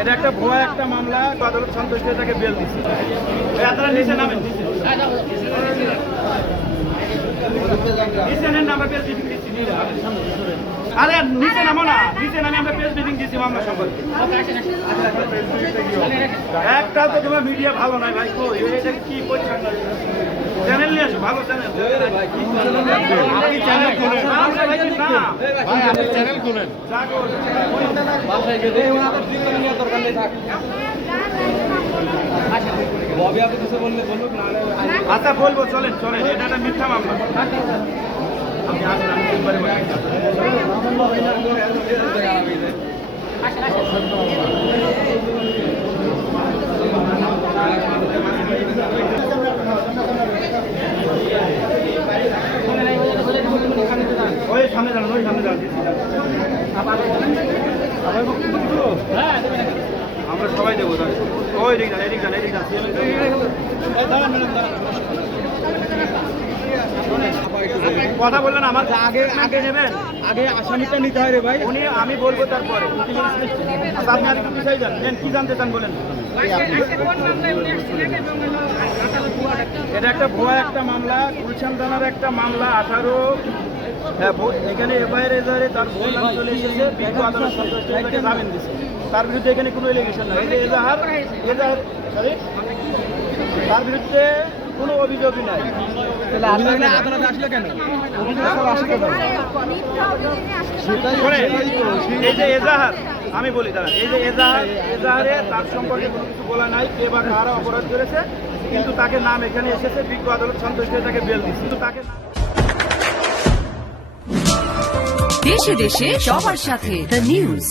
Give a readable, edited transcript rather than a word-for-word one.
এটা একটা ভুয়া একটা মামলা, আদালত সন্তুষ্ট হয়ে তাকে বেল দিচ্ছে। আপনারা নিচে নামেন, নিচে নেন, আমরা বেল দিচ্ছি। আরে নিচে নামো না, নিচে নামে আমরা প্রেস মিটিং দিচ্ছি মামলা সম্পর্কে। একটা তো তোমার মিডিয়া ভালো নয় ভাই, কই এটা কি পয়সা চ্যানেল নিয়ে আসো, ভালো চ্যানেল। আপনি চ্যানেল খুলেন না ভাই, আপনি চ্যানেল খুলেন। আচ্ছা বলবো, চলেন চলেন, এটা একটা মিথ্যা মামলা। আপনি আসেন, আমি তিনবারে ওই সামনে যান, ওই সামনে যান। আমরা সবাই দেবো, ওই দিক যান, এদিক যান, এদিক যান। কথা বললেন আমার আগে আগে নেবেন, আগে আসামিটা নিতে হয় রে ভাই। উনি আমি বলবো তারপরে। আপনি আর একটু পিছাই যান, নেন কি জানতে চান বলেন। এটা একটা ভুয়া একটা মামলা, গুলশান থানার একটা মামলা। 18 এখানে এফআইআর এজাহারে তার ভুল নাম চলে এসেছে, বিজ্ঞ আদালত সন্তুষ্ট হয়ে তাকে জামিন দিচ্ছে। তার বিরুদ্ধে এখানে কোনো এলিগেশন নাই। এই যে এজাহার সরি, তার বিরুদ্ধে কোনো অভিযোগই নাই। আদালতে আসলে কেন? এই যে এজাহার, আমি বলি দাঁড়ান, এই যে এজাহারে তার সম্পর্কে কোনো কিছু বলা নাই, কে বা কারা অপরাধ করেছে, কিন্তু তাকে নাম এখানে এসেছে, বিজ্ঞ আদালত সন্তুষ্ট হয়ে তাকে বেল দিচ্ছে। কিন্তু তাকে দেশে দেশে সবার সাথে দ্য নিউজ।